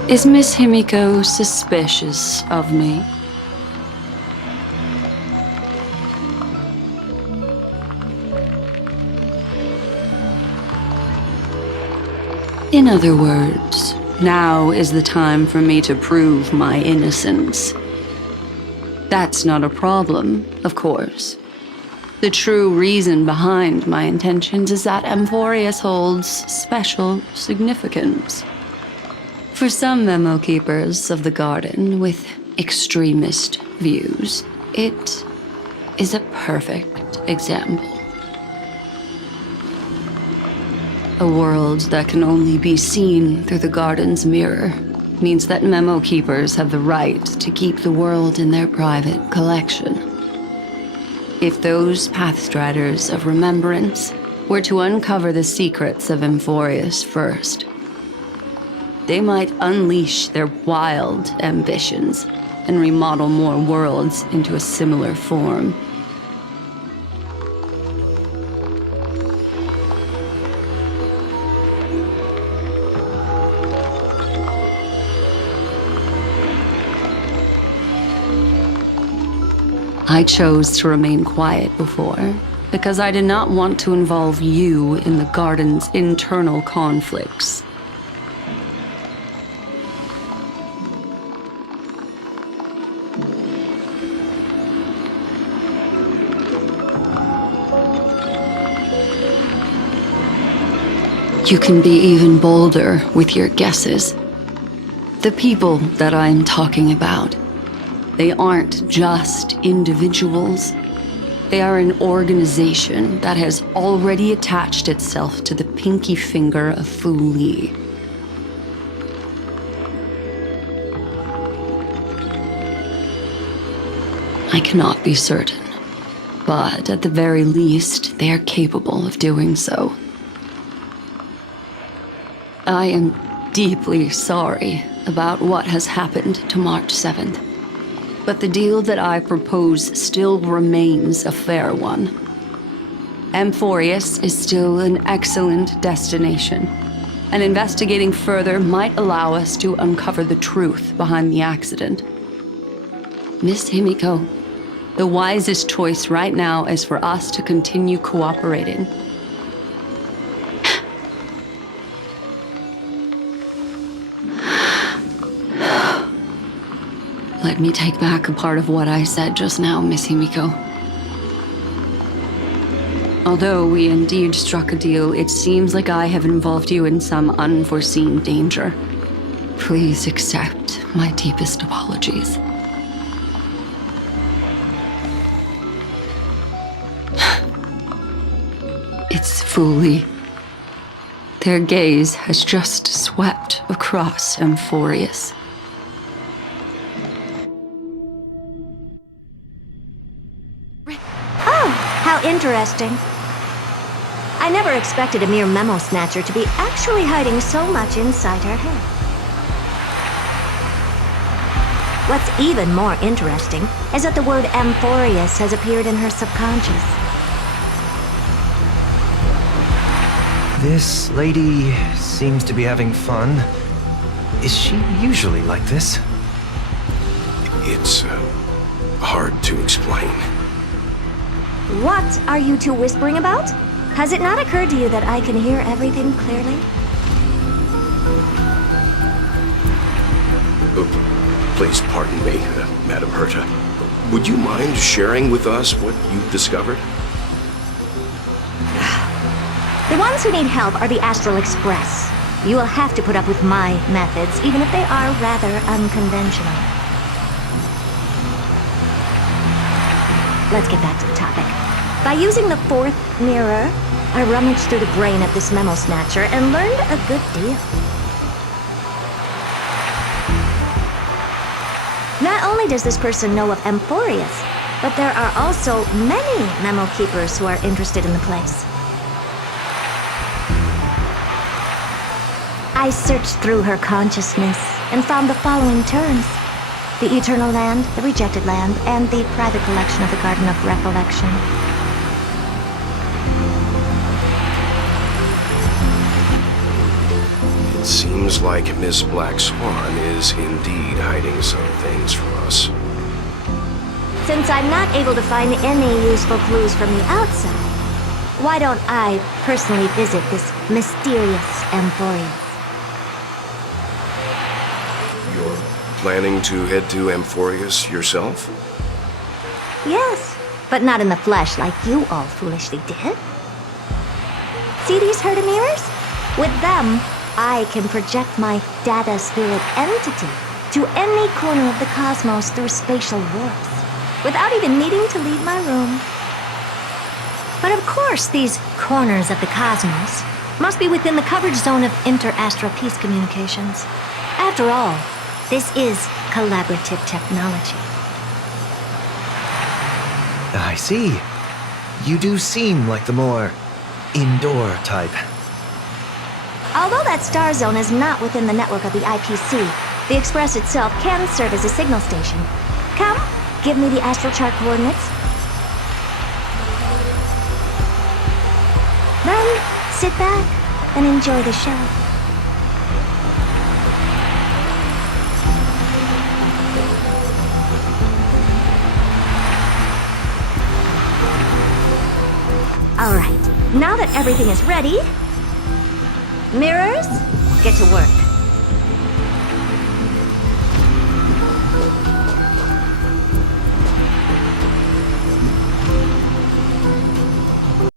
Is Miss Himiko suspicious of me? In other words, now is the time for me to prove my innocence. That's not a problem, of course. The true reason behind my intentions is that Amphorius holds special significance. For some memo keepers of the Garden with extremist views, it is a perfect example. A world that can only be seen through the Garden's mirror means that memo keepers have the right to keep the world in their private collection. If those Pathstriders of Remembrance were to uncover the secrets of Amphorius first, they might unleash their wild ambitions and remodel more worlds into a similar form. I chose to remain quiet before, because I did not want to involve you in the Garden's internal conflicts. You can be even bolder with your guesses. The people that I'm talking about, they aren't just individuals. They are an organization that has already attached itself to the pinky finger of Fu Li. I cannot be certain, but at the very least, they are capable of doing so. I am deeply sorry about what has happened to March 7th, but the deal that I propose still remains a fair one. Amphorius is still an excellent destination, and investigating further might allow us to uncover the truth behind the accident. Miss Himiko, the wisest choice right now is for us to continue cooperating. Let me take back a part of what I said just now, Miss Himiko. Although we indeed struck a deal, it seems like I have involved you in some unforeseen danger. Please accept my deepest apologies. It's Fu Li. Their gaze has just swept across Amphorius. How interesting. I never expected a mere memo snatcher to be actually hiding so much inside her head. What's even more interesting is that the word Amphorius has appeared in her subconscious. This lady seems to be having fun. Is she usually like this? It's hard to explain. What are you two whispering about? Has it not occurred to you that I can hear everything clearly? Please pardon me, Madam Herta. Would you mind sharing with us what you've discovered? The ones who need help are the Astral Express. You will have to put up with my methods, even if they are rather unconventional. Let's get back to the topic. By using the fourth mirror, I rummaged through the brain of this memo snatcher and learned a good deal. Not only does this person know of Amphorius, but there are also many memo keepers who are interested in the place. I searched through her consciousness and found the following terms: the Eternal Land, the Rejected Land, and the private collection of the Garden of Recollection. It seems like Miss Black Swan is indeed hiding some things from us. Since I'm not able to find any useful clues from the outside, why don't I personally visit this mysterious Amphorius? You're planning to head to Amphorius yourself? Yes, but not in the flesh like you all foolishly did. See these Herta mirrors? With them, I can project my data spirit entity to any corner of the cosmos through spatial warps, without even needing to leave my room. But of course, these corners of the cosmos must be within the coverage zone of inter-astral peace communications. After all, this is collaborative technology. I see. You do seem like the more indoor type. Although that star zone is not within the network of the IPC, the Express itself can serve as a signal station. Come, give me the astral chart coordinates. Then, sit back and enjoy the show. All right, now that everything is ready, mirrors, get to work.